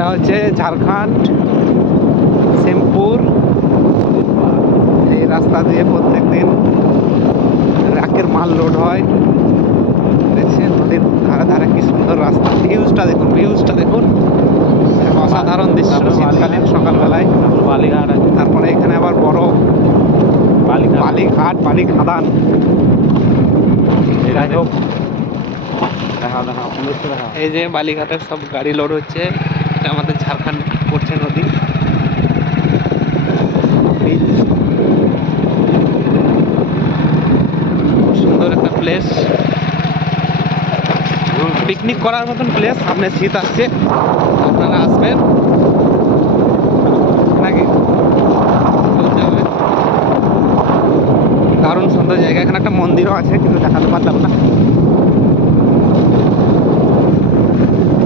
এটা হচ্ছে ঝাড়খণ্ড শ্যামপুর। এই রাস্তা দিয়ে প্রত্যেকদিন ট্রাকের মাল লোড হয়। দেখছেন নদীর ধারে ধারে কি সুন্দর রাস্তা। ভিউজটা দেখুন, ভিউজটা দেখুন, এক অসাধারণ দৃশ্য শীতকালীন সকালবেলায়। বালিঘাট আছে, তারপরে এখানে আবার বড় বালিঘাট, বালি খাদান। এটা যাই হোক, দেখা দেখা পুলিশ দেখা। এই যে বালিঘাটের সব গাড়ি লোড হচ্ছে। এটা আমাদের ঝাড়খণ্ড পড়ছে নদী। খুব সুন্দর একটা প্লেস, পিকনিক করার মতন প্লেস। সামনে শীত আসছে, আপনারা আসবেন নাকি? বলতে হবে দারুণ সুন্দর জায়গা। এখানে একটা মন্দিরও আছে, কিন্তু দেখাতে পারলাম না।